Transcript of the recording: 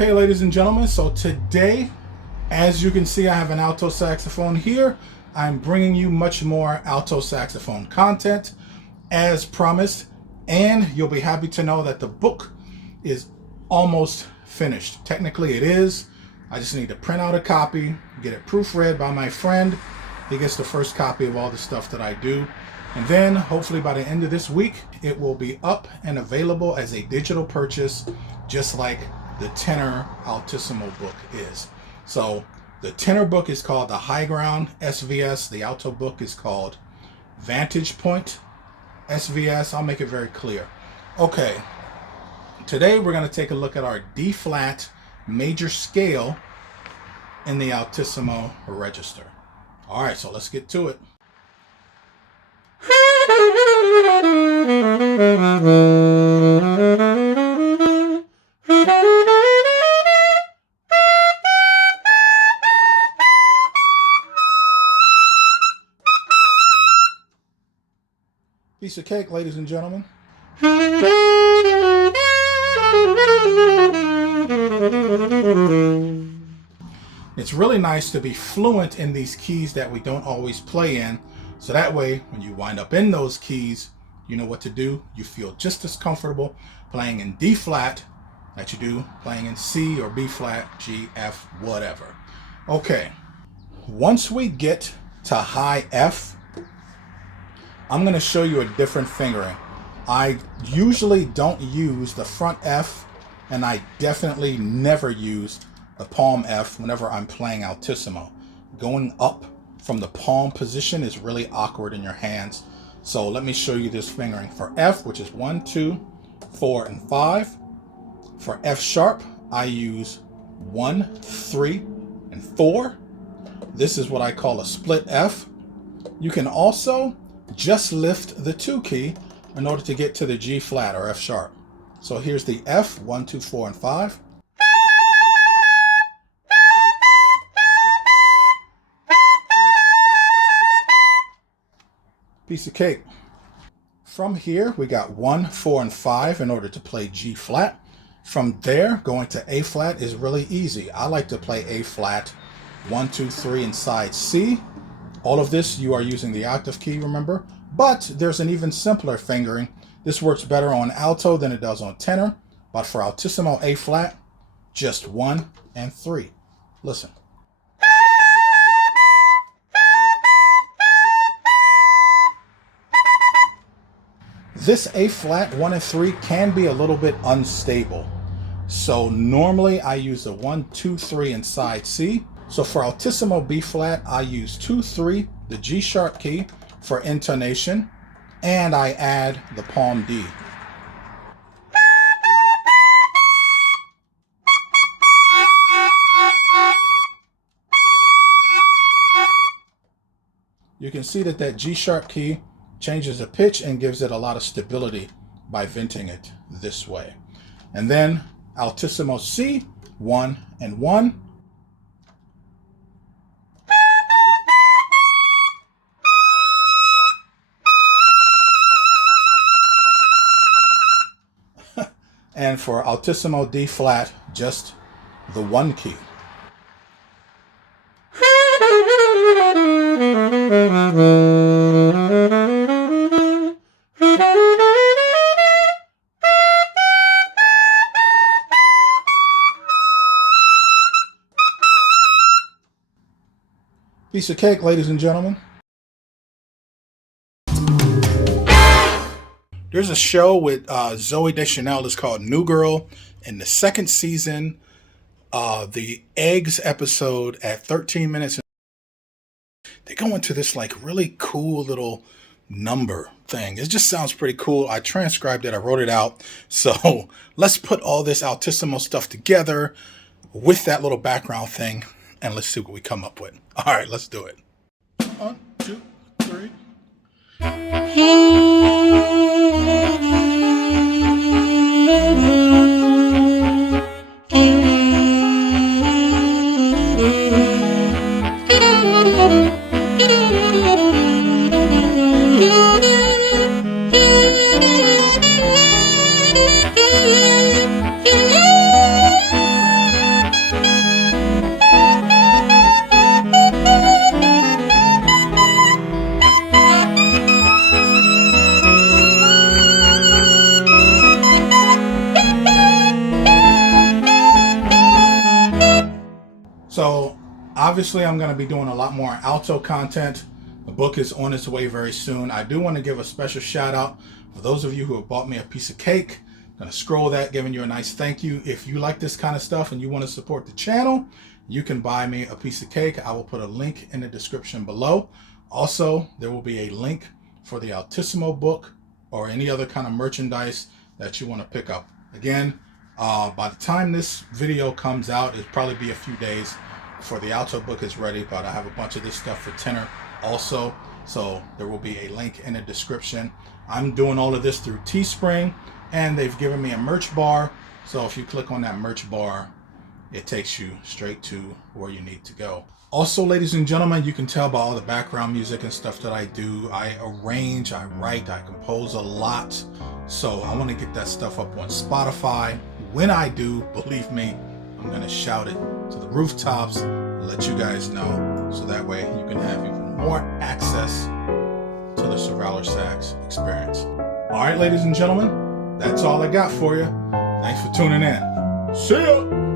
Okay, ladies and gentlemen, so today, as you can see, I have an alto saxophone here. I'm bringing you much more alto saxophone content as promised, and you'll be happy to know that the book is almost finished. Technically it is. I just need to print out a copy, get it proofread by my friend. He gets the first copy of all the stuff that I do. And then hopefully by the end of this week, it will be up and available as a digital purchase, just like the Tenor Altissimo book is. So the Tenor book is called the High Ground SVS. The Alto book is called Vantage Point SVS. I'll make it very clear. Okay, today we're going to take a look at our D flat major scale in the Altissimo register. All right, so let's get to it. Piece of cake, ladies and gentlemen. It's really nice to be fluent in these keys that we don't always play in, so that way when you wind up in those keys, you know what to do. You feel just as comfortable playing in D flat that you do playing in C or B flat, G, F, whatever. Okay, once we get to high F, I'm going to show you a different fingering. I usually don't use the front F, and I definitely never use the palm F whenever I'm playing Altissimo. Going up from the palm position is really awkward in your hands. So let me show you this fingering. For F, which is 1, 2, 4, and 5. For F sharp, I use 1, 3, and 4. This is what I call a split F. You can also just lift the 2 key in order to get to the G flat or F sharp. So here's the F, 1, 2, 4, and 5. Piece of cake. From here, we got 1, 4, and 5 in order to play G flat. From there, going to A flat is really easy. I like to play A flat, 1, 2, 3, and side C. All of this, you are using the octave key, remember? But there's an even simpler fingering. This works better on alto than it does on tenor. But for Altissimo A flat, just 1 and 3. Listen. This A flat 1 and 3 can be a little bit unstable. So normally I use a 1, 2, 3 and side C. So for Altissimo B flat, I use 2, 3, the G sharp key for intonation, and I add the palm D. You can see that G sharp key changes the pitch and gives it a lot of stability by venting it this way. And then Altissimo C, 1 and 1. And for Altissimo D flat, just the 1 key. Piece of cake, ladies and gentlemen. There's a show with Zooey Deschanel that's called New Girl. In the second season, the Eggs episode at 13 minutes, they go into this like really cool little number thing. It just sounds pretty cool. I transcribed it. I wrote it out. So let's put all this Altissimo stuff together with that little background thing, and let's see what we come up with. All right, let's do it. 1, 2, 3. So obviously I'm going to be doing a lot more alto content. The book is on its way very soon. I do want to give a special shout out for those of you who have bought me a piece of cake. I'm going to scroll that, giving you a nice thank you. If you like this kind of stuff and you want to support the channel, you can buy me a piece of cake. I will put a link in the description below. Also, there will be a link for the Altissimo book or any other kind of merchandise that you want to pick up. Again, by the time this video comes out, it'll probably be a few days before the Alto book is ready, but I have a bunch of this stuff for Tenor also, so there will be a link in the description. I'm doing all of this through Teespring, and they've given me a merch bar, so if you click on that merch bar, it takes you straight to where you need to go. Also, ladies and gentlemen, you can tell by all the background music and stuff that I do, I arrange, I write, I compose a lot, so I want to get that stuff up on Spotify. When I do, believe me, I'm going to shout it to the rooftops and let you guys know, so that way you can have even more access to the Sirvalorsax experience. All right, ladies and gentlemen, that's all I got for you. Thanks for tuning in. See ya!